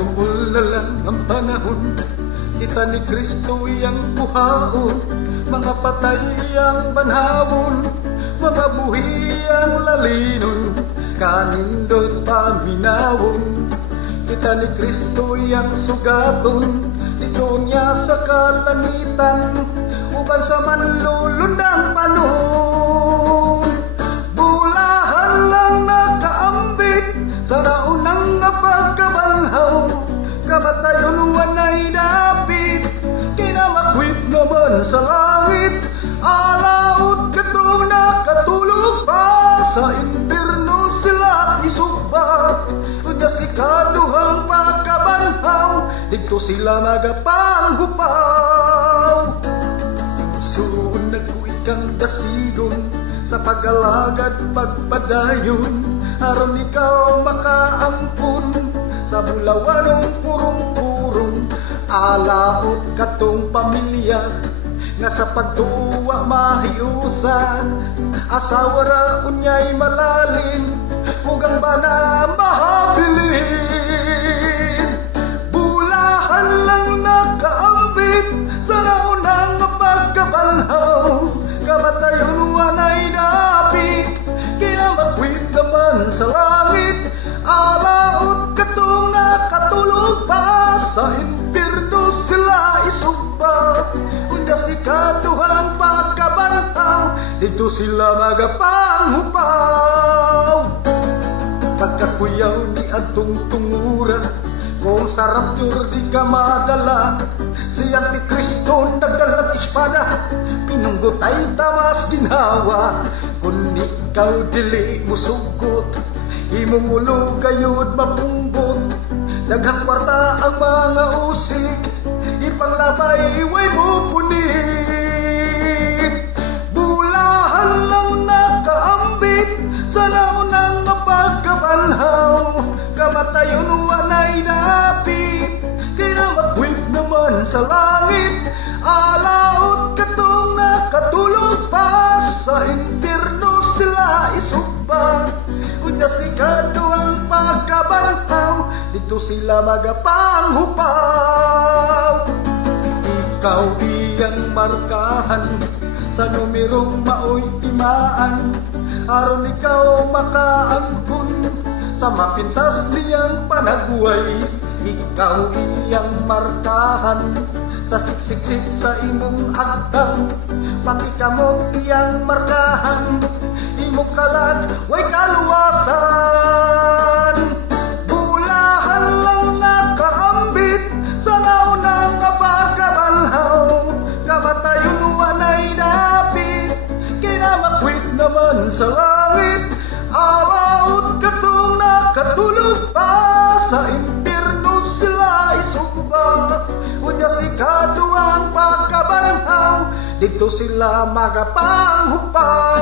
Maduol na lang ang panahon, kita ni Kristo iyang buhaon. Mga patay ang banhawon, mga buhi ang lalinon, kanindot paminawon. Kita ni Kristo iyang sugaton, dito niya sa kalangitan, uban sa manlulundang panon. Bulahan lang nakaambit sa naunang pagkabanhaw, kamatayon wanay dapit, kinamakwit naman sa langit. Alaot katong nakatulog pa, sa impierno sila isugba. Unya si kaduhang pagkabanhaw, dito sila magapanghupaw. Suon nagkuikang dasigon, sa pag-alagad pagpadayon, aron ikaw makaampun sa bulawanong purong-purong. Alaot katong pamilya nga sa pagtuwa mahiusan, asawa ra unyay malalin, ugang bana mahabilin. Bulahan lang nakaambit sa naunang pagkabanhaw, kamatayon wanay dapit, kinamakwit naman sa langit. Alaot katong nakatulog pa, sa impierno sila isugba. Unya si kaduhang pagkabanhaw, dito sila magapanghupaw. Pagkakuyaw ni atong tungura, kung sarap yur di ka madala, si Antikristo nagdalag espada, pinunggot ay tamas ginhawa. Kung ikaw dili mo sugot, imong ulo kayod mapunggot. Daghang kwarta ang mga usik, ipanglabay way mo punit. Bulahan lang nakaambit sa naunang pagkabanhaw, kamatayon wanay dapit, kinamakwit naman sa langit. Alaot katong nakatulog pa, sa impierno sila isugba. Unya si kaduhang pagkabanhaw, dito sila magapanghupaw. Ikaw iyang markahan sa numerong maoy timaan, aron ikaw makaangkon sa mapintas niyang panagway. Ikaw iyang markahan sa siksiksik sa imong agdang, pati kamot iyang markahan, imong kalag way kaluwasan. Bulahan lang nakaambit sa naunang pagkabanhaw, kamatayon wanay dapit, kinamakwit naman sa langit. Alaot katong nakatulog pa, sa impierno sila isugba. Unya si kaduhang pagkabanhaw, dito sila magapanghupaw.